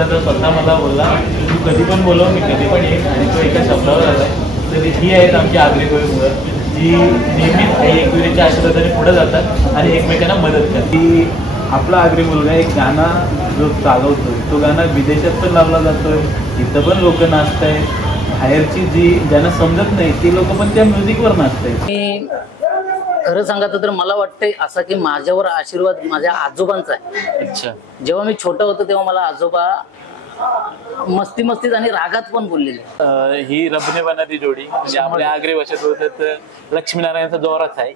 दादा स्वतः मला बोलला तू कधी पण बोलव मी कधी पण येईन आणि तो एका शब्दावर आलाय. तर ही आहेत आमची आगरी कोळी मुलं जी नेहमीच आई एकविरीच्या आशीर्वादाने पुढे जातात आणि एकमेकांना मदत करतात. की आपला आगरी मुलगा एक गाणा जो चालवतो तो गाणा विदेशात पण लावला जातोय, इथं पण लोक नाचत आहेत, बाहेरची जी ज्यांना समजत नाही ती लोक पण त्या म्युझिकवर नाचत आहेत. खरं सांगायचं तर मला वाटतंय असं की माझ्यावर आशीर्वाद माझ्या आजोबांचा आहे. अच्छा. जेव्हा मी छोटा होतो तेव्हा मला आजोबा मस्तीत आणि रागात पण बोललेले. ही रबने बनाती जोडी म्हणजे आपल्या आगरी भाषेत होत तर लक्ष्मीनारायणचा जोराच आहे.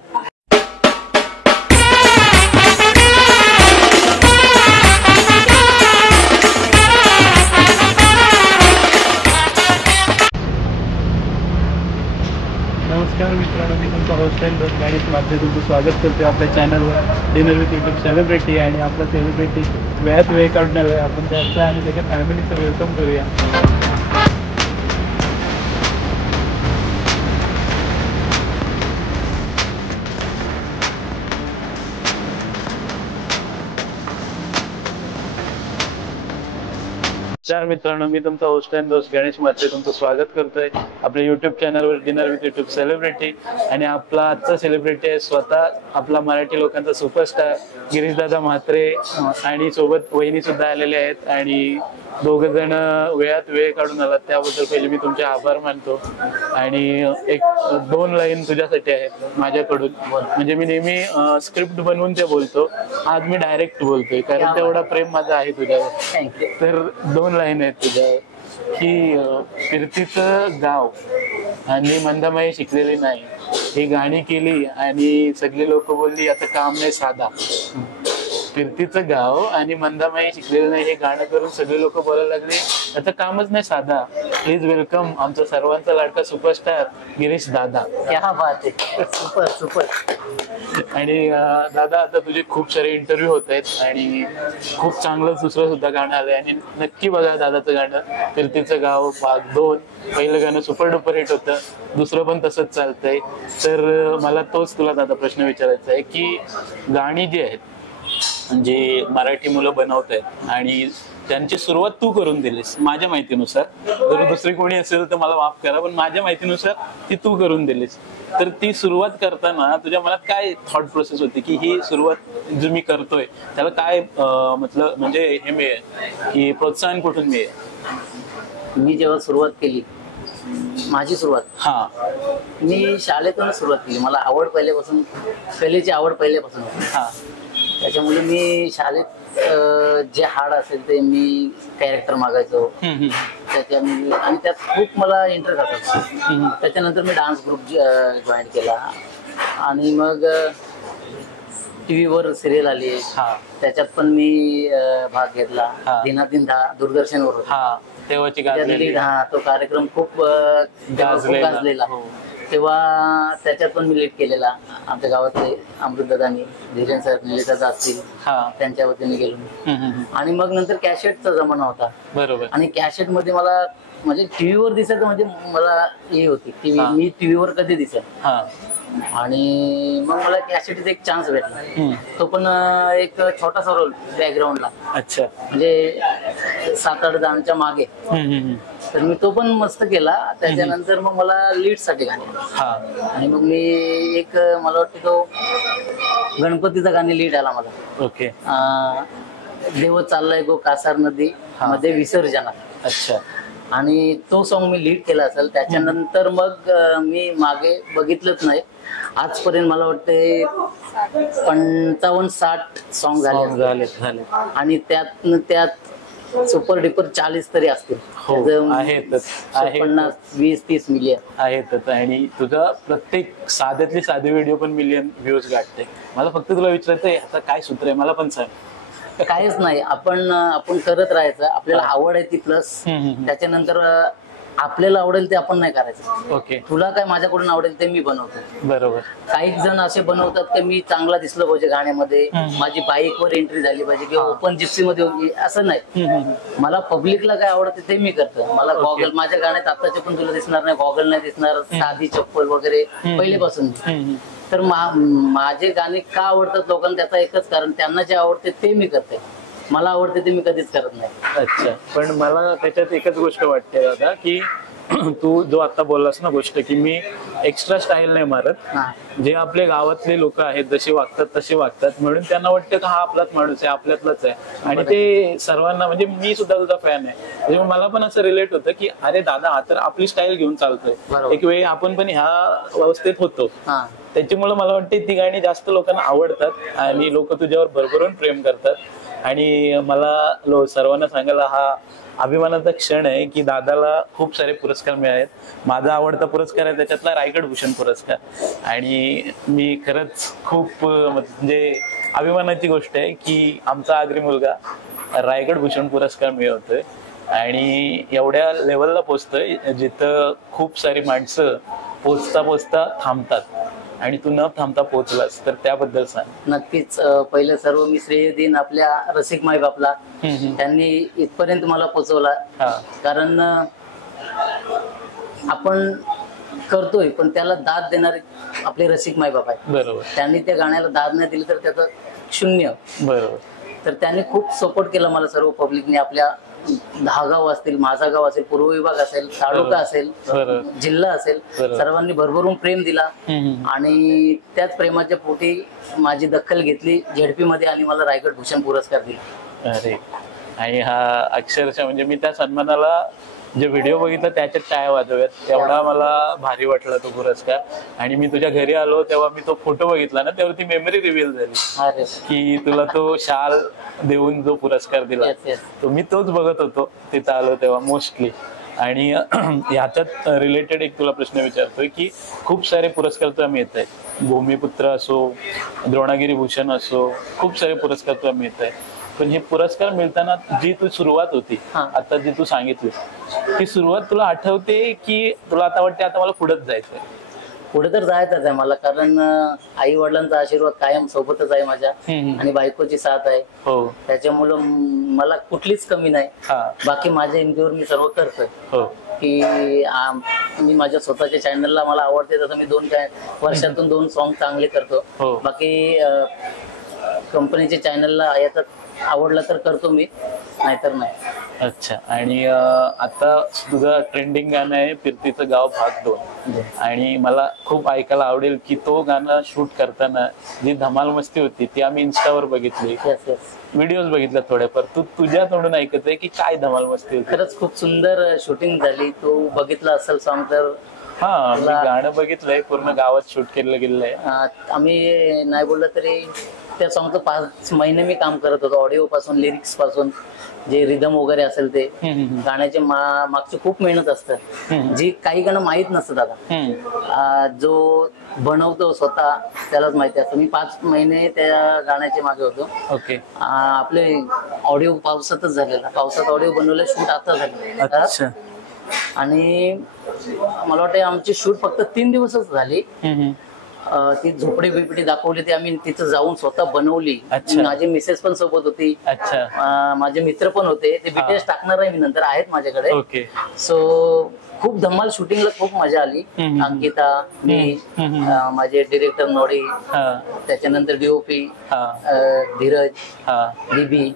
नमस्कार मित्रांनो, मी तुमचा होस्ट आहे गाडीत माझे तुमचं स्वागत करते आपल्या चॅनलवर डिनर विथ यूट्यूब सेलिब्रिटी. आणि आपला सेलिब्रिटी वेळात वेळ काढून आलोय आपण त्याचं आणि त्याच्या फॅमिलीचं वेलकम करूया. चार मित्रांनो, मी तुमचा होस्ट अँड दोस्त गणेश म्हात्रे तुमचं स्वागत करतोय आपल्या युट्यूब चॅनलवर डिनर विथ यूट्यूब सेलिब्रिटी. आणि आपला आजचा सेलिब्रिटी आहे स्वतः आपला मराठी लोकांचा सुपरस्टार गिरीशदादा म्हात्रे. आणि सोबत वहिनी सुद्धा आलेले आहेत आणि दोघं जण वेळात वेळ काढून आलात त्याबद्दल पहिले मी तुमचे आभार मानतो. आणि एक 2 लाईन तुझ्यासाठी आहेत माझ्याकडून. म्हणजे मी नेहमी स्क्रिप्ट बनवून ते बोलतो, आज मी डायरेक्ट बोलतोय कारण तेवढा प्रेम माझा आहे तुझ्यावर. तर 2 लाईन आहेत तुझ्यावर की फिरतीचं गाव आणि मंदामाई शिकलेली नाही ही गाणी केली आणि सगळी लोक बोलली आता काम नाही साधा. फिरतीचं गाव आणि मंदामाई शिकलेलं नाही हे गाणं करून सगळे लोक बोलायला लागले आता कामच नाही साधा. प्लीज वेलकम आमचा सर्वांचा लाडका सुपरस्टार गिरीश दादा. क्या बात आहे, सुपर सुपर. आणि दादा आता तुझे खूप सारे इंटरव्ह्यू होत आहेत आणि खूप चांगलं दुसरं सुद्धा गाणं आलंय आणि नक्की बघा दादाचं गाणं फिरतीचं गाव भाग 2. पहिलं गाणं सुपर डुपर हिट होतं, दुसरं पण तसंच चालतंय. तर मला तोच तुला दादा प्रश्न विचारायचा आहे की गाणी जी आहेत जे मराठी मुलं बनवत आहेत आणि त्यांची सुरुवात तू करून दिलीस माझ्या माहितीनुसार, जर दुसरी कोणी असेल तर मला माफ करा पण माझ्या माहितीनुसार ती तू करून दिलीस. तर ती सुरुवात करताना तुझ्या मनात काय थॉट प्रोसेस होती की ही सुरुवात जो मी करतोय त्याला काय म्हणजे हे मिळेल की प्रोत्साहन कुठून मिळेल? मी जेव्हा सुरुवात केली माझी सुरुवात मी शाळेतूनच सुरुवात केली. मला आवड पहिल्यापासून, कलेची आवड पहिल्यापासून होती. त्याच्यामुळे मी शाळेत जे हाड असेल ते मी कॅरेक्टर मागायचो त्याच्यामध्ये आणि त्यात खूप मला इंटरेस्ट असायचा. त्याच्यानंतर मी डान्स ग्रुप जॉईन केला आणि मग टीव्हीवर सिरियल आली त्याच्यात पण मी भाग घेतला. दिनादिन दूरदर्शनवर तो कार्यक्रम खूप गाजलेला. तेव्हा त्याच्यात पण मी लीड केलेला. आमच्या गावातले अमृतदादांनी, धीरेन सर, निलेशदादा असतील त्यांच्या वतीने गेलो. आणि मग नंतर कॅसेटचा जमाना होता. बरोबर. आणि कॅसेट मध्ये मला म्हणजे टीव्हीवर दिसायचं म्हणजे मला हे होती मी टीव्हीवर कधी दिसेल. आणि मग मला कॅसेटचा एक चान्स भेटला, तो पण एक छोटासा रोल बॅकग्राऊंडला. अच्छा. म्हणजे 7-8 जणांच्या मागे. तर मी तो पण मस्त केला. त्याच्यानंतर मग मला लीड साठी गाणी आणि मग मी एक मला वाटतं तो गणपतीचा गाणी लीड आला मला. ओके. देव चाललाय गो कासार नदी मध्ये विसर्जनात. अच्छा. आणि तो सॉन्ग मी लीड केला असेल. त्याच्यानंतर मग मी मागे बघितलंच नाही आजपर्यंत मला वाटते 55-60 सॉन्ग झाले आणि त्यात सुपर डुपर 40 तरी असतील. 50-20-30 मिलियन आहेतच. आणि तुझा प्रत्येक साध्यातली साधी व्हिडिओ पण मिलियन व्ह्यूज गाठते. मला फक्त तुला विचारायचंय आता काय सूत्र आहे मला पण सांग. काहीच नाही, आपण करत राहायचं. आपल्याला आवड आहे ती प्लस त्याच्यानंतर आपल्याला आवडेल ते आपण नाही करायचं. ओके. तुला काय माझ्याकडून आवडेल ते मी बनवतो. बरोबर. काही जण असे बनवतात की मी चांगला दिसलो पाहिजे गाण्यामध्ये, माझी बाईकवर एंट्री झाली पाहिजे किंवा ओपन जिप्सी मध्ये होती, असं नाही. मला पब्लिकला काय आवडते ते मी करतो. मला गॉगल माझ्या गाण्यात आताचे पण तुला दिसणार नाही, गॉगल नाही दिसणार, साधी चप्पल वगैरे पहिलेपासून. तर माझे गाणे का आवडतात लोकांना त्याचा एकच कारण त्यांना जे आवडते ते मी करते. मला आवडते ते मी कधीच करत नाही. अच्छा, पण मला त्याच्यात एकच गोष्ट वाटते दादा की तू जो आता बोललास ना गोष्ट की मी एक्स्ट्रा स्टाईल नाही मारत, जे आपले गावातले लोक आहेत जसे वागतात तसे वागतात, म्हणून त्यांना वाटतं का हा आपलाच माणूस आहे, आपल्यातलाच आहे. आणि ते सर्वांना म्हणजे मी सुद्धा तुझा फॅन आहे, म्हणजे मला पण असं रिलेट होतं की अरे दादा हा तर आपली स्टाईल घेऊन चालतोय. एक वेळी आपण पण ह्या अवस्थेत होतो, त्याच्यामुळे मला वाटतं ती गाणी जास्त लोकांना आवडतात आणि लोक तुझ्यावर भरभरून प्रेम करतात. आणि मला सर्वांना सांगायला हा अभिमानाचा क्षण आहे की दादाला खूप सारे पुरस्कार मिळालेत. माझा आवडता पुरस्कार आहे त्याच्यातला रायगड भूषण पुरस्कार, आणि मी खरंच खूप म्हणजे अभिमानाची गोष्ट आहे की आमचा आगरी मुलगा रायगड भूषण पुरस्कार मिळवतोय आणि एवढ्या लेवलला पोचतोय जिथं खूप सारी माणसं पोचता पोचता थांबतात, आणि तू न थांबता पोहोचलास, तर त्याबद्दल सांग. नक्कीच. पहिलं सर्व मी श्रेय देईन आपल्या रसिक मायबापला, त्यांनी इथपर्यंत मला पोहोचवला. कारण आपण करतोय पण त्याला दाद देणारे आपले रसिक मायबाप आहेत. बरोबर. त्यांनी त्या गाण्याला दाद नाही दिली तर त्याचं शून्य. बरोबर. तर त्यांनी खूप सपोर्ट केला मला, सर्व पब्लिकने. आपल्या 10 गाव असतील, माझा गाव असेल, पूर्व विभाग असेल, तालुका असेल, जिल्हा असेल, सर्वांनी भरभरून प्रेम दिला. आणि त्याच प्रेमाच्या पोटी माझी दखल घेतली झेडपी मध्ये आणि मला रायगड भूषण पुरस्कार दिला. अरे, आणि हा अक्षरशः म्हणजे मी त्या सन्मानाला जे व्हिडिओ बघितला त्याच्यात टाळ्या वाजव्यात, तेवढा मला भारी वाटला तो पुरस्कार. आणि मी तुझ्या घरी आलो तेव्हा मी तो फोटो बघितला ना, तेव्हा ती मेमरी रिव्हील झाली की तुला तो शाल देऊन जो पुरस्कार दिला, तो मी तोच बघत होतो तिथं आलो तेव्हा मोस्टली. आणि ह्याच्यात रिलेटेड एक तुला प्रश्न विचारतोय की खूप सारे पुरस्कार तुला मिळत आहेत, भूमिपुत्र असो, द्रोणागिरी भूषण असो, खूप सारे पुरस्कार तुला मिळत आहेत. पण हे पुरस्कार मिळताना जी तू सुरुवात होती, आता जी तू सांगितली, ती सुरुवात तुला आठवते की तुला आता वाटते आता मला पुढेच जायचंय? पुढे तर जायचंच आहे मला, कारण आई वडिलांचा आशीर्वाद कायम सोबतच आहे माझ्या, आणि बायकोची साथ आहे. त्याच्यामुळं मला कुठलीच कमी नाही. बाकी माझ्या इंटरव्ह्यू मी सर्व करतोय की मी माझ्या स्वतःच्या चॅनलला मला आवडते तसं मी 2 वर्षातून 2 सॉंग चांगले करतो. बाकी कंपनीच्या चॅनलला याचा आवडला तर करतो मी, नाहीतर नाही. अच्छा. आणि आता तुझं ट्रेंडिंग गाणं आहे फिरतीचं गाव भाग 2, आणि मला खूप ऐकायला आवडेल की तो गाणं शूट करताना जी धमाल मस्ती होती ती आम्ही इन्स्टावर बघितली, व्हिडिओज बघितल्या थोड्याफार. तू तुझ्या तोंडून ऐकत आहे की काय धमाल मस्ती होती? खरंच खूप सुंदर शूटिंग झाली. तू बघितला असेल सॉंग तर? हा, मी गाणं बघितलंय, पूर्ण गावात शूट केलं गेलेलं आहे. आम्ही नाही बोललं तरी त्या सॉंगचं 5 महिने मी काम करत होतो, ऑडिओ पासून, लिरिक्स पासून, जे रिदम वगैरे असेल ते. गाण्याचे मागची खूप मेहनत असते जी काही गाणं माहीत नसतं दादा. जो बनवतो स्वतः त्यालाच माहिती असतं. मी 5 महिने त्या गाण्याचे मागे होतो. आपले ऑडिओ पावसातच झालेला, पावसात ऑडिओ बनवले, शूट आता झालं. आणि मला वाटतं आमची शूट फक्त 3 दिवसच झाली. ती झोपडी बिपडी दाखवली, ती आम्ही तिथं जाऊन स्वतः बनवली. माझी मिसेस पण सोबत होती, माझे मित्र पण होते. ते बीटीएस टाकणार आहे मी नंतर, आहेत माझ्याकडे. सो खूप धमाल शूटिंगला, खूप मजा आली. अंकिता, मी, माझे डिरेक्टर नोडी, त्याच्यानंतर डीओपी धीरज, बीबी,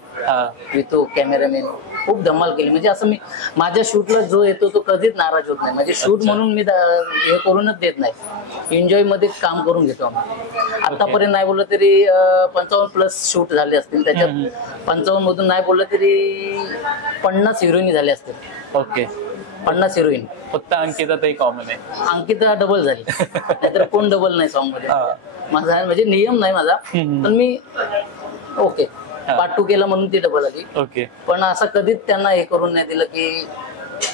वितू कॅमेरामॅन, खूप धमाल केली. म्हणजे असं मी माझ्या शूटला जो येतो तो कधीच नाराज होत नाही. म्हणजे शूट म्हणून मी हे करूनच देत नाही, एन्जॉय मध्ये काम करून घेतो आम्ही. आतापर्यंत नाही बोललं तरी 55+ शूट झाले असतील. त्याच्यात 55 मधून नाही बोललं तरी 50 हिरोईन झाले असतील. 50 हिरोईन. फक्त अंकिता ताई कॉमन आहे. अंकिता डबल झाली, नाहीतर कोण डबल नाही सॉंग मध्ये. माझा म्हणजे नियम नाही माझा, पण मी पार्ट 2 केला म्हणून ती डबल आली. पण असं कधीच त्यांना हे करून नाही दिलं की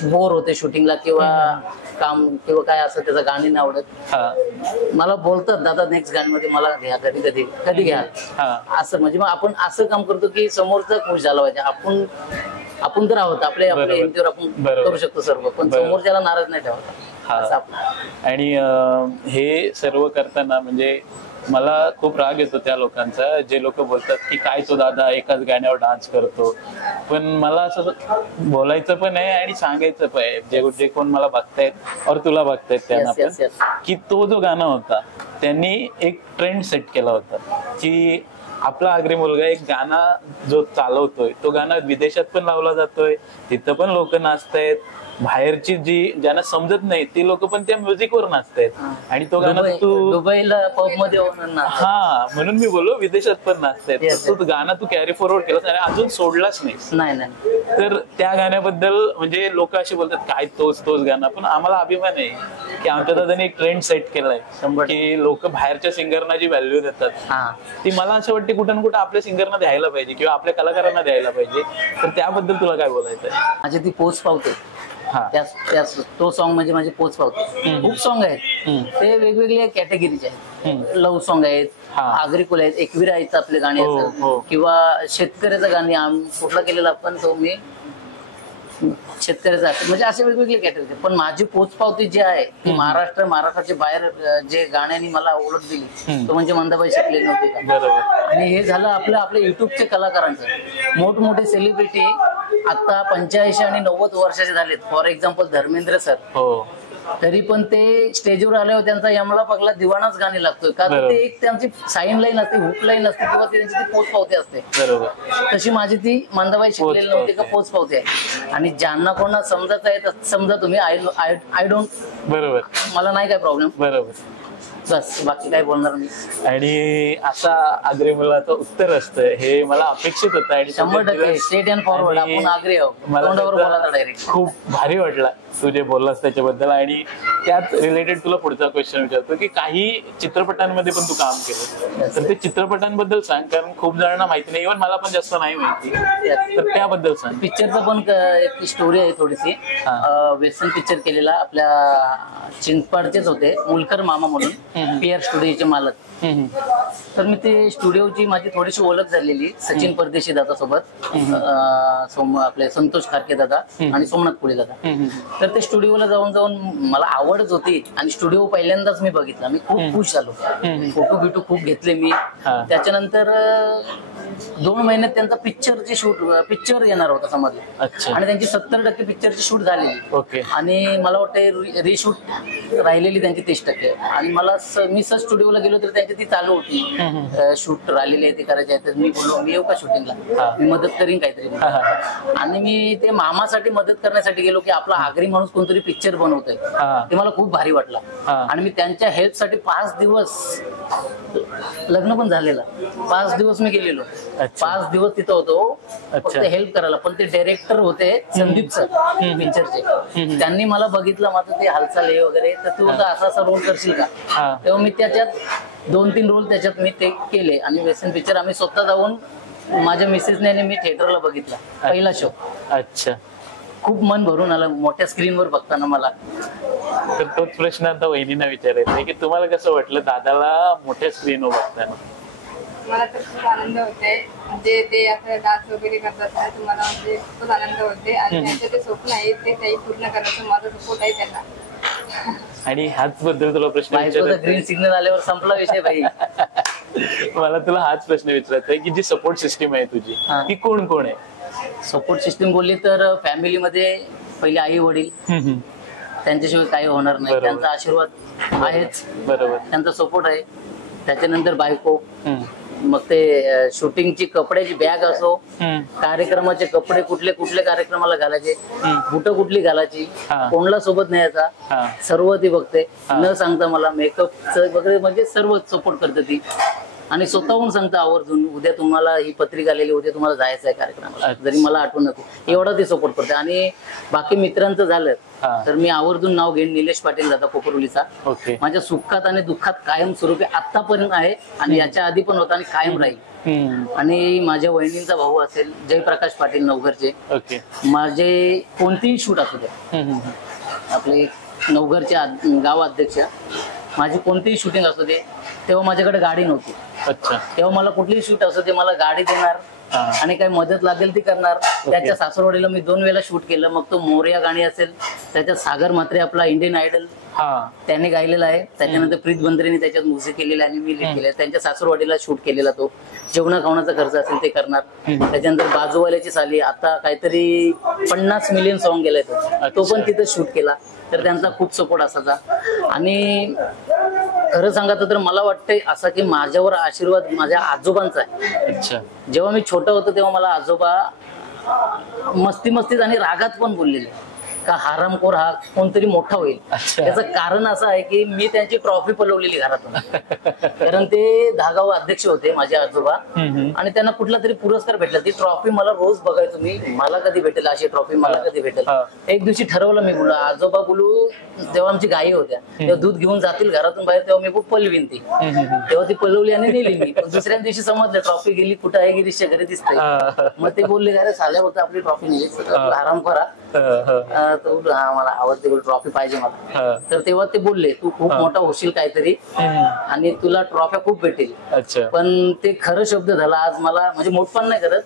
बोर होते शूटिंगला किंवा काम किंवा काय असं, त्याचं गाणी नाही आवडत. मला बोलतात दादा नेक्स्ट गाण्यामध्ये मला घ्या, कधी घ्या असं. म्हणजे मग आपण असं काम करतो की समोरचा खुश झाला पाहिजे. आपण तर आहोत, आपल्या एमटीवर आपण करू शकतो सर्व, पण समोरच्याला नाराज नाही ठेवायचा. आणि हे सर्व करताना म्हणजे मला खूप राग येतो त्या लोकांचा, जे लोक बोलतात की काय तो दादा एकाच गाण्यावर डान्स करतो. पण मला असं बोलायचं पण आहे आणि सांगायचं पण आहे, जे कोण मला बघतायत और तुला बघतायत त्यांना पण, की तो जो गाणं होता त्यांनी एक ट्रेंड सेट केला होता की आपला आगरी मुलगा एक गाणा जो चालवतोय तो गाणा विदेशात पण लावला जातोय, तिथं पण लोक नाचतायत, बाहेरची जी ज्यांना समजत नाही ती लोक पण त्या म्युझिकवर नाचतायत आणि तो गाणा तू दुबईला पब मध्ये हा म्हणून मी बोललो विदेशात पण नाचतायत, तो गाणं तू कॅरी फॉरवर्ड केलास आणि अजून सोडलाच नाही. तर त्या गाण्याबद्दल म्हणजे लोक असे बोलतात काय तोच गाणं, पण आम्हाला अभिमान आहे की आमच्या दादाने एक ट्रेंड सेट केलाय की लोक बाहेरच्या सिंगरना जी व्हॅल्यू देतात ती मला असं वाटते कुठं ना कुठं आपल्या सिंगरना द्यायला पाहिजे किंवा आपल्या कलाकारांना द्यायला पाहिजे. तर त्याबद्दल तुला काय बोलायचं आहे? माझी ती पोच पावते, तो सॉन्ग म्हणजे माझी पोच पावते. खूप सॉन्ग आहेत ते वेगवेगळ्या कॅटेगरीचे आहेत. लव्ह सॉन्ग आहेत, आगरीकुल आहेत, एकविरायचं आपले गाणे आहेत किंवा शेतकऱ्याचं गाणे कुठला केलेला आपण तो मी शेतकऱ्याचा म्हणजे असे वेगवेगळे कॅटेगरी. पण माझी पोच पावती जी आहे ती महाराष्ट्राच्या बाहेर जे गाण्याने मला ओळख दिली तो म्हणजे मंदाबाई शिकले नव्हते का. आणि हे झालं आपल्या युट्यूबच्या कलाकारांचं. मोठमोठे सेलिब्रिटी आता 85 आणि 90 वर्षाचे झालेत. फॉर एक्झाम्पल धर्मेंद्र सर, तरी पण ते स्टेजवर आल्यावर त्यांचा यमला पगला दिवाणाच गाणी लागतोय का, ते एक त्यांची साईन लाईन असते, हुक लाईन असते किंवा त्यांची ती पोच पावती असते. तशी माझी ती मंदाबाई शिकलेली नव्हती का पोच पावती आहे. आणि ज्यांना कोणा समजत आहे समजा तुम्ही, आय डोंट, बरोबर, मला नाही काय प्रॉब्लेम, बरोबर, बस बाकी काय बोलणार मी. आणि असा आगरी मुलाचं उत्तर असतं हे मला अपेक्षित होतं आणि 100% स्ट्रेट अँड फॉरवर्ड आपण आगरी आहोत. मला डायरेक्ट खूप भारी वाटला तू जे बोललास त्याच्याबद्दल. आणि त्याच रिलेटेड तुला पुढचा क्वेश्चन विचारतो की काही चित्रपटांमध्ये पण तू काम केलं, तर ते चित्रपटांबद्दल सांग, कारण खूप जणांना माहिती नाही, इव्हन मला पण जास्त नाही माहिती, तर त्याबद्दल सांग. पिक्चरचं पण एक स्टोरी आहे थोडीशी. वेस्टर्न पिक्चर केलेला आपल्या चिंचपाडचेच होते, मुलकर मामा म्हणून, PR स्टुडिओचे मालक. तर मी ते स्टुडिओची माझी थोडीशी ओळख झालेली सचिन परदेशी दादा सोबत, आपले संतोष खारके दादा आणि सोमनाथ पुढे दादा. तर ते स्टुडिओला जाऊन मला आवडच होती आणि स्टुडिओ पहिल्यांदाच मी बघितला. मी खूप खुश झालो, फोटो बिटो खूप घेतले मी. त्याच्यानंतर 2 महिन्यात त्यांचा पिक्चर येणार होता समजलं, आणि त्यांची 70% पिक्चरची शूट झालेली आणि मला वाटतं रिशूट राहिलेली त्यांची 30%. आणि मी स्टुडिओला गेलो तर त्यांची ती चालू होती, शूट राहिलेली आहे ते करायचे आहे. तर मी बोललो मी येऊ का शूटिंगला, मी मदत करीन काहीतरी. आणि मी ते मामासाठी मदत करण्यासाठी गेलो की आपला आगरी माणूस कोणतरी पिक्चर बनवतोय, ते मला खूप भारी वाटला. आणि मी त्यांच्या हेल्पसाठी 5 दिवस, लग्न पण झालेलं, 5 दिवस मी गेलेलो, 5 दिवस तिथं होतो फक्त हेल्प करायला. पण ते डायरेक्टर होते संदीप सर पिक्चरचे, त्यांनी मला बघितलं माझं ते हालचाल हे वगैरे, तर तू असा रोल करशील का. तेव्हा मी त्याच्यात 2-3 रोल त्याच्यात मी ते केले. आणि वेस्टर्न पिक्चर आम्ही स्वतः जाऊन माझ्या मिसेसने मी थिएटरला बघितला पहिला शो. अच्छा, खूप मन भरून आलं मोठ्या स्क्रीनवर बघताना मला. तर तोच प्रश्न आता वहिनींना विचारायचा आहे की तुम्हाला कसं वाटलं दादाला मोठ्या स्क्रीनवर बघताना? मला तर खूप आनंद होते, म्हणजे ते आता डान्स वगैरे करतात ना, तुम्हाला म्हणजे खूप आनंद होते. आणि त्यांचे ते स्वप्न आहे ते काही पूर्ण करायचं माझा सपोर्ट आहे त्यांना. आणि हाच बद्दल तुला प्रश्न ग्रीन सिग्नल आल्यावर संपला विषय भाई. मला तुला हाच प्रश्न विचारायचा आहे की जी सपोर्ट सिस्टीम आहे तुझी ती कोण कोण आहे? सपोर्ट सिस्टीम बोलली तर फॅमिलीमध्ये पहिले आई वडील, त्यांच्याशिवाय काही होणार नाही, त्यांचा आशीर्वाद आहेच, बरोबर, त्यांचा सपोर्ट आहे. त्याच्यानंतर बायको, मग ते शूटिंगची कपड्याची बॅग असो, कार्यक्रमाचे कपडे कुठले कार्यक्रमाला घालायचे, बुट कुठली घालायची, कोणला सोबत न्यायचा, सर्व ती बघते. न सांगता मला मेकअपचं वगैरे म्हणजे सर्व सपोर्ट करते ती. आणि स्वतःहून सांगता आवर्जून उद्या तुम्हाला ही पत्रिका आलेली, उद्या तुम्हाला जायचं आहे कार्यक्रमाला, जरी मला आठवण नको, एवढा ते सपोर्ट करते. आणि बाकी मित्रांचं झालं तर मी आवर्जून नाव घेईन निलेश पाटील दादा कोपरवलीचा. माझ्या सुखात आणि दुःखात कायम स्वरूपी आतापर्यंत आहे आणि याच्या आधी पण होता आणि कायम राहील. आणि माझ्या वहिनींचा भाऊ असेल जयप्रकाश पाटील नवघरचे, माझे कोणतीही शूट असू द्या, आपले नवघरचे गाव अध्यक्ष, माझी कोणतीही शूटिंग असू दे, तेव्हा माझ्याकडे गाडी नव्हती. तेव्हा मला कुठलीही शूट असू दे मला गाडी देणार आणि काही मदत लागेल ती करणार. त्याच्या सासरवाडीला मी 2 वेळा शूट केलं. मग तो मोरया गाणी असेल, त्याच्यात सागर म्हात्रे आपला इंडियन आयडल त्याने गायलेला आहे, त्याच्यानंतर प्रीत बंद्रेने त्याच्यात म्युझिक केलेलं आणि मी लीड केलं. त्यांच्या सासरवाडीला शूट केलेला तो, जेवणा खावण्याचा खर्च असेल ते करणार. त्याच्यानंतर बाजूवाल्याची साली आता काहीतरी 50 मिलियन सॉन्ग गेलाय तो पण तिथं शूट केला. तर त्यांचा खूप सपोर्ट असायचा. आणि खरं सांगायचं तर मला वाटतंय असं की माझ्यावर आशीर्वाद माझ्या आजोबांचा आहे. अच्छा. जेव्हा मी छोटा होतो तेव्हा मला आजोबा मस्तीत आणि रागात पण बोललेले का हरामखोर हा कोणतरी मोठा होईल. त्याचं कारण असं आहे की मी त्यांची ट्रॉफी पलवलेली घरातून. कारण ते धागाव अध्यक्ष होते माझे आजोबा आणि त्यांना कुठला तरी पुरस्कार भेटला. ती ट्रॉफी मला रोज बघायचो मी, मला कधी भेटेल अशी ट्रॉफी, मला कधी भेटेल. एक दिवशी ठरवलं मी, बोलू आजोबा बोलू तेव्हा आमची गायी होत्या, तेव्हा दूध घेऊन जातील घरातून बाहेर, तेव्हा मी पलवीन ती. तेव्हा ती पलवली आणि नेली मी. दुसऱ्या दिवशी समजलं ट्रॉफी गेली कुठं आहे, गिरीशच्या घरी दिसते. मग ते बोलले अरे साल्या होतं आपली ट्रॉफी नेली, हरामखोरा मला आवडते ट्रॉफी पाहिजे मला. तर तेव्हा ते बोलले तू खूप मोठा होशील काहीतरी आणि तुला ट्रॉफ्या खूप भेटेल. पण ते खरं शब्द झाला. आज मला म्हणजे मोठपण नाही करत,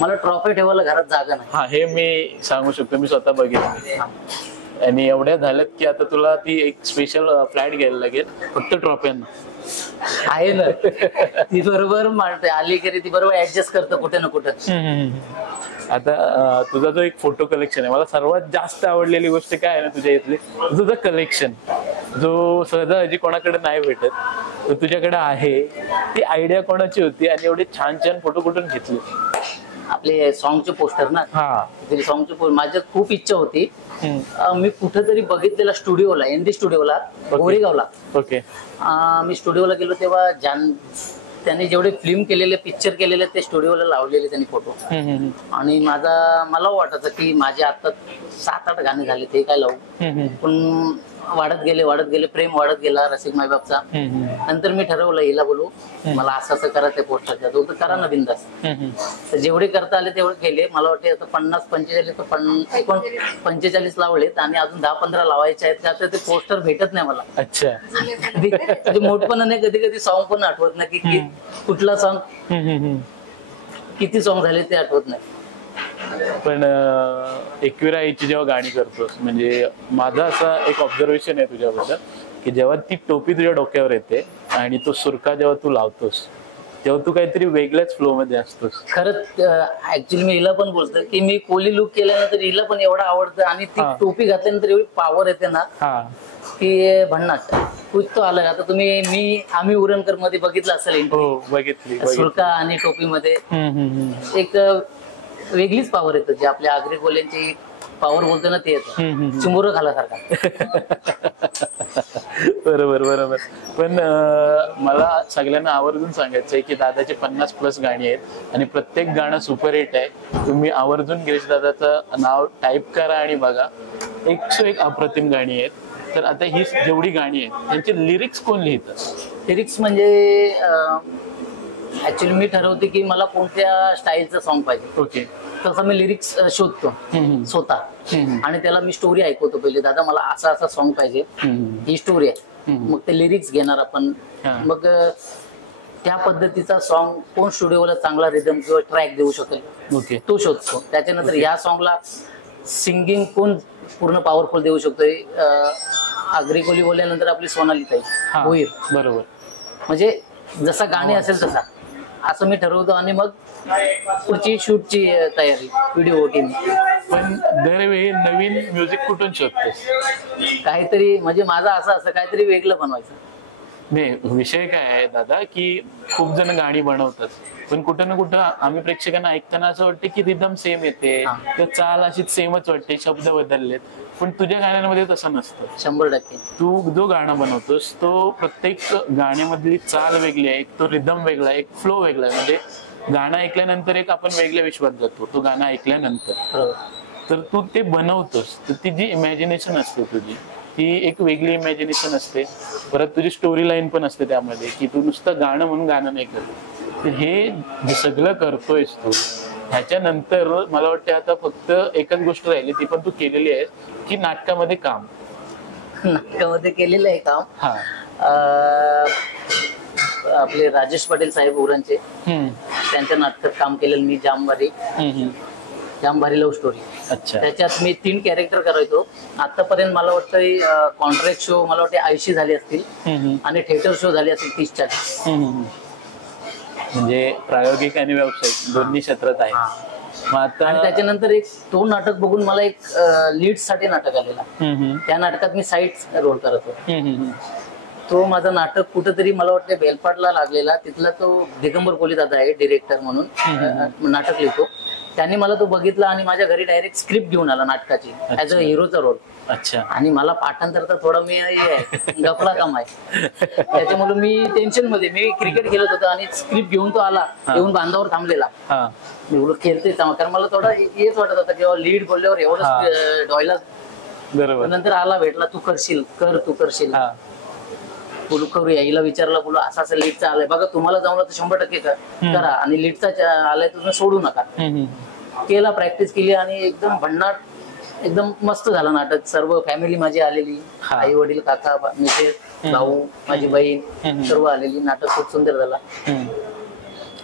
मला ट्रॉफी ठेवायला घरात जागा नाही. हे मी सांगू शकतो, मी स्वतः बघितलं. आणि एवढ्या झाल्यात की आता तुला ती एक स्पेशल फ्लॅट घ्यायला लागेल फक्त ट्रॉफ्यांना. आहे ना, ती बरोबर मांडते आली की ती बरोबर ऍडजस्ट करतं कुठे ना कुठं. आता तुझा जो एक फोटो कलेक्शन आहे, मला सर्वात जास्त आवडलेली गोष्ट काय आहे ना तुझ्या इथली, तुझं कलेक्शन जो सहजासहजी कोणाकडे नाही भेटत, तो तुझ्याकडे आहे. ती आयडिया कोणाची होती आणि एवढे छान छान फोटो कुठून घेतले? आपले सॉंगचे पोस्टर ना, सॉंगचे पोस्टर. माझ्यात खूप इच्छा होती. मी कुठेतरी बघितलेला स्टुडिओला, एनडी स्टुडिओला गोरेगावला. ओके. मी स्टुडिओला गेलो तेव्हा त्यांनी जेवढे फिल्म केलेले, पिक्चर केलेले ते स्टुडिओला लावलेले त्यांनी फोटो. आणि मला वाटायचं की माझे आता 7-8 गाणे झाले, ते काय लावू. पण वाढत गेले, प्रेम वाढत गेला रसिक मायबापचा. नंतर मी ठरवलं हिला बोलू, मला असं करायचं पोस्टरच्या, तो तर करा ना बिंदास. तर जेवढे करता आले तेवढे केले. मला वाटते आता 50-45 लावलेत आणि अजून 10-15 लावायचे आहेत. का तर ते पोस्टर भेटत नाही मला. अच्छा. मोठपणा नाही, कधी कधी सॉंग पण आठवत नाही की कुठला सॉंग, किती सॉंग झाले ते आठवत नाही. पण एकविरा आईची जेव्हा गाणी करतोस, म्हणजे माझा असा एक ऑब्झर्वेशन आहे तुझ्याबद्दल की जेव्हा ती टोपी तुझ्या डोक्यावर येते आणि तो सुरका जेव्हा तू लावतोस तेव्हा तू काहीतरी वेगळ्याच फ्लो मध्ये असतोस. खरंच ऍक्च्युली मी हिला पण बोलतो की मी कोली लुक केल्यानंतर हिला पण एवढं आवडतं आणि ती टोपी घातल्यानंतर एवढी पॉवर येते ना की भन्नाट. कुछ तो आलं. आता आम्ही उरणकर मध्ये बघितलं असेल, बघितली सुरका आणि टोपीमध्ये एक वेगळीच पॉवर येतं. जे आपल्या आगरी कोल्यांची पॉवर बोलतो ना ते येतं, चिमुर खाल्यासारखा. बरोबर. पण मला सगळ्यांना आवर्जून सांगायचंय की दादाचे 50+ गाणी आहेत आणि प्रत्येक गाणं सुपरहिट आहे. तुम्ही आवर्जून गिरीश दादाचं नाव टाईप करा आणि बघा. 101 अप्रतिम गाणी आहेत. तर आता ही जेवढी गाणी आहेत त्यांचे लिरिक्स कोण लिहितात? लिरिक्स म्हणजे ऍक्च्युली मी ठरवते की मला कोणत्या स्टाईलचं सॉन्ग पाहिजे. ओके. तसं मी लिरिक्स शोधतो स्वतः आणि त्याला मी स्टोरी ऐकवतो. पहिले दादा मला असा सॉन्ग पाहिजे, ही स्टोरी आहे. मग ते लिरिक्स घेणार आपण. मग त्या पद्धतीचा सॉन्ग कोण स्टुडिओला चांगला रिदम किंवा ट्रॅक देऊ शकेल तो शोधतो. त्याच्यानंतर या सॉन्गला सिंगिंग कोण पूर्ण पॉवरफुल देऊ शकतोय. आगरी कोली बोलल्यानंतर आपली सोनाली ताई होईल. बरोबर. म्हणजे जसा गाणी असेल तसा असं मी ठरवतो आणि मग पुढची शूटची तयारी, व्हिडिओ टीम. पण दरवेळी नवीन म्युझिक कुठून शोधतोस? काहीतरी म्हणजे माझं असं काहीतरी वेगळं बनवायचं. नाही, विषय काय आहे दादा की खूप जण गाणी बनवतात पण कुठं ना कुठं आम्ही प्रेक्षकांना ऐकताना असं वाटतं की रिदम सेम येते किंवा चाल अशीच सेमच वाटते, शब्द बदललेत. पण तुझ्या गाण्यांमध्ये तसं नसतं. 100%. तू जो गाणं बनवतोस तो प्रत्येक गाण्यामधली चाल वेगळी आहे, एक तो रिदम वेगळा आहे, एक फ्लो वेगळा आहे. म्हणजे गाणं ऐकल्यानंतर एक आपण वेगळ्या विश्वात जातो तो गाणं ऐकल्यानंतर. तर तू ते बनवतोस तर ती जी इमॅजिनेशन असते तुझी ती एक वेगळी इमॅजिनेशन असते. परत तुझी स्टोरी लाईन पण असते त्यामध्ये की तू नुसतं गाणं म्हणून गाणं नाही करत. हे जे सगळं करतोयस तू ह्याच्यानंतर मला वाटतं आता फक्त एकच गोष्ट राहिली, ती पण तू केलेली आहे की नाटकामध्ये काम. नाटकामध्ये केलेलं आहे काम. आपले राजेश पाटील साहेब उरणचे, त्यांच्या नाटकात काम केलेलं मी. जामभारी लव्ह स्टोरी. अच्छा. त्याच्यात मी 3 कॅरेक्टर करायचो. आतापर्यंत मला वाटतं कॉन्ट्रॅक्ट शो मला वाटतं 80 झाले असतील आणि थिएटर शो झाले असतील 30-40. म्हणजे प्रायोगिक आणि व्यावसायिक दोन्ही क्षेत्रात आहे. आणि त्याच्यानंतर तो नाटक बघून मला एक लीड साठी नाटक आलेला. त्या नाटकात मी साईड रोल करत होतो. तो माझा नाटक कुठेतरी मला वाटतं बेलपाटला लागलेला, तिथला तो दिगंबर कोली दादा आहे डिरेक्टर म्हणून, नाटक लिहितो. त्यांनी मला तो बघितला आणि माझ्या घरी डायरेक्ट स्क्रिप्ट घेऊन आला नाटकाची, ऍज अ हिरोचा रोल. अच्छा. आणि मला पाठांतरचा थोडा मी गफला काम आहे, त्याच्यामुळे मी टेन्शन मध्ये, मी क्रिकेट खेळत होतो आणि स्क्रिप्ट घेऊन तो आला, येऊन बांधावर थांबलेला. मी बोललो खेळते, कारण मला थोडा हेच वाटत होता किंवा लीड बोलल्यावर एवढं डॉयला. बरोबर. नंतर आला, भेटला, तू करशील, कर, तू करशील. बोलू करूया. हिला विचारला, बोलू असं असं लीडचा आलाय बघा, तुम्हाला जमलं तर 100% करा, आणि लीडचा आलाय तुम्ही सोडू नका. केला, प्रॅक्टिस केली आणि एकदम भन्नाट, एकदम मस्त झालं नाटक. सर्व फॅमिली माझी आलेली, आई वडील, काका, मिसेस, भाऊ, माझी बहीण, सर्व आलेली. नाटक खूप सुंदर झाला.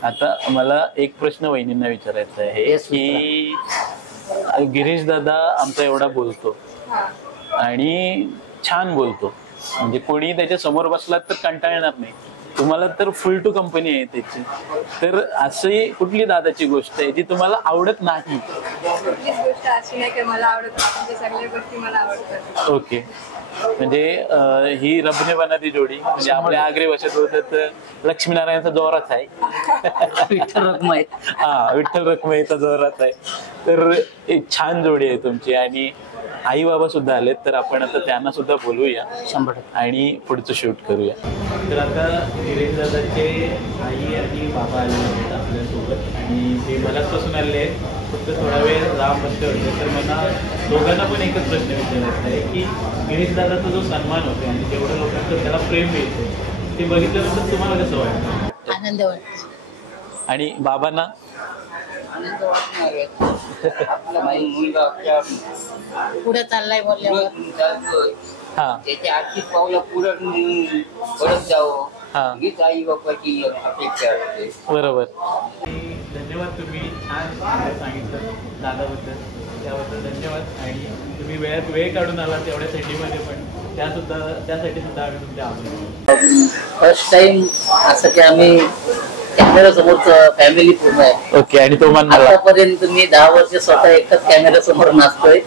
आता मला एक प्रश्न वहिनींना विचारायचा आहे की गिरीश दादा आमचा एवढा बोलतो आणि छान बोलतो, म्हणजे कोणी त्याच्या समोर बसलात तर कंटाळणार नाही, तुम्हाला तर फुल टू कंपनी आहे त्याची. तर अशी कुठली दादाची गोष्ट आहे जी तुम्हाला आवडत नाही? कुठलीच गोष्ट अशी नाही की मला आवडत नाही, सगळ्या गोष्टी मला आवडतात. ओके. म्हणजे ही रबने बनाती जोडी, म्हणजे आपल्या आग्रे भाषेत होत लक्ष्मीनारायणचा जोरात आहे, विठ्ठल रखमाई. हा, विठ्ठल रखमाईचा जोरात आहे. तर एक छान जोडी आहे तुमची, आणि आई बाबा सुद्धा आलेत, तर आपण आता त्यांना सुद्धा बोलूया 100% आणि पुढचं शूट करूया. तर आता गिरीश दादाचे आई आणि बाबा आले आहेत आपल्यासोबत, आणि ते मलाचपासून आले आहेत, फक्त थोडा वेळ राम बसले होते. तर मला दोघांना पण एकच प्रश्न विचारायचा आहे की गिरीश दादाचा जो सन्मान होतो आणि जेवढं लोकांचं त्याला प्रेम मिळते, ते बघितल्यानंतर तुम्हाला कसं वाटतं? आनंद वाटतो. आणि बाबांना आनंद वाटणार आपला मुलगा पुढे चाललाय बोलल्यावर त्याची आर्थिक पावलं पुढे परत जावं, हीच आई बापाची अपेक्षा असते. बरोबर. धन्यवाद, तुम्ही छान सांगितलं दादाबद्दल, त्याबद्दल धन्यवाद. आणि तुम्ही वेळ काढून आला तेवढ्या सिटीमध्ये, पण त्यासाठी सुद्धा आम्ही तुमचे आभारी. फर्स्ट टाइम असं की आम्ही कॅमेरा समोर फॅमिली पूर्ण आहे. ओके. आणि तो आतापर्यंत मी 10 वर्ष स्वतः एकच कॅमेरा समोर नाचतोय,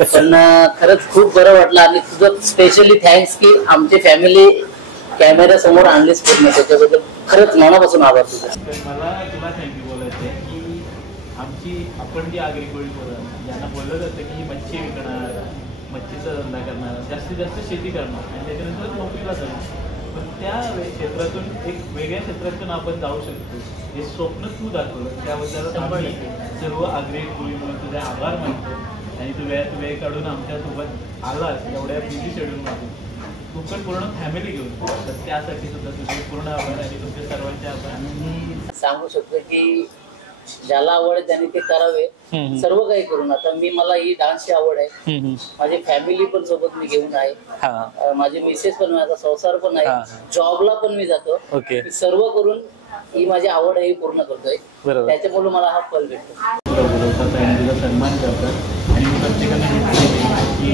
पण खरंच खूप बरं वाटलं. आणि तुझं स्पेशली थँक्स की आमची फॅमिली कॅमेरा समोर आणलीच पूर्ण, त्याच्याबद्दल खरंच मनापासून आभार तुझा. मला तुला थँक्यू बोलायचं आहे की आपण जी आगरी कोळी ज्यांना बोललं जातं की मच्छी विकणार, मच्छीचा धंदा करणार, जास्तीत जास्त शेती करणार आणि त्याच्यानंतर नोकरीला जाणार, पण त्या क्षेत्रातून एक वेगळ्या क्षेत्रातून आपण जाऊ शकतो, हे स्वप्न तू दाखवलं, त्याबद्दल आम्ही सर्व आगरी कोळी म्हणून तुझे आभार मानतो. आणि तू वेळ काढून आमच्यासोबत आलास एवढ्या बिझी शेड्यूलमध्ये, तू पण पूर्ण फॅमिली घेऊन, तर त्यासाठी सुद्धा तुझे पूर्ण आभार आणि तुमच्या सर्वांचे आभार. मी सांगू शकतो की ज्याला आवड आहे त्याने ते करावे, सर्व काही करून. आता मला ही डान्सची आवड आहे, माझी फॅमिली पण सोबत मी घेऊन आहे, माझी मिसेस पण, माझा संसार पण आहे, जॉबला पण मी जातो, सर्व करून ही माझी आवड आहे, ही पूर्ण करतोय, त्याच्यामुळे मला हा फल भेटतो. सन्मान करतात. आणि मी प्रत्येकाने की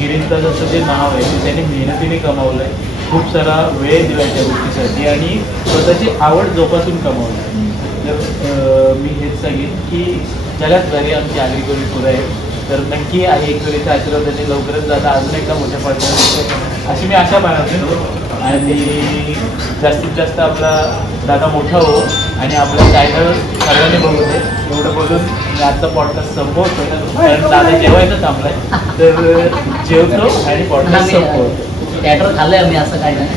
गिरीश दादाचं जे नाव आहे ते त्याने मेहनतीने कमावलंय, खूप सारा वेळ दिलाय त्या गोष्टीसाठी आणि स्वतःची आवड जोपासून कमावली. तर मी हेच सांगेन की जगात झाली आमची आगरी कोळी पुढे आहे, तर नक्की आई एकविरीचा आशीर्वादाने लवकरच दादा अजून एकदा मोठ्या पाठवणार अशी मी आशा बाळगतो. आणि जास्तीत जास्त आपला दादा मोठा हो आणि आपलं चॅनल सगळ्यांनी बघू दे, एवढं बोलून मी आजचा पॉडकास्ट संपवतो. कारण दादा जेवायचं थांबलाय, तर जेवतो आणि पॉडकास्ट संपवतो. थिएटर खाल्लंय आम्ही, असं काय नाही.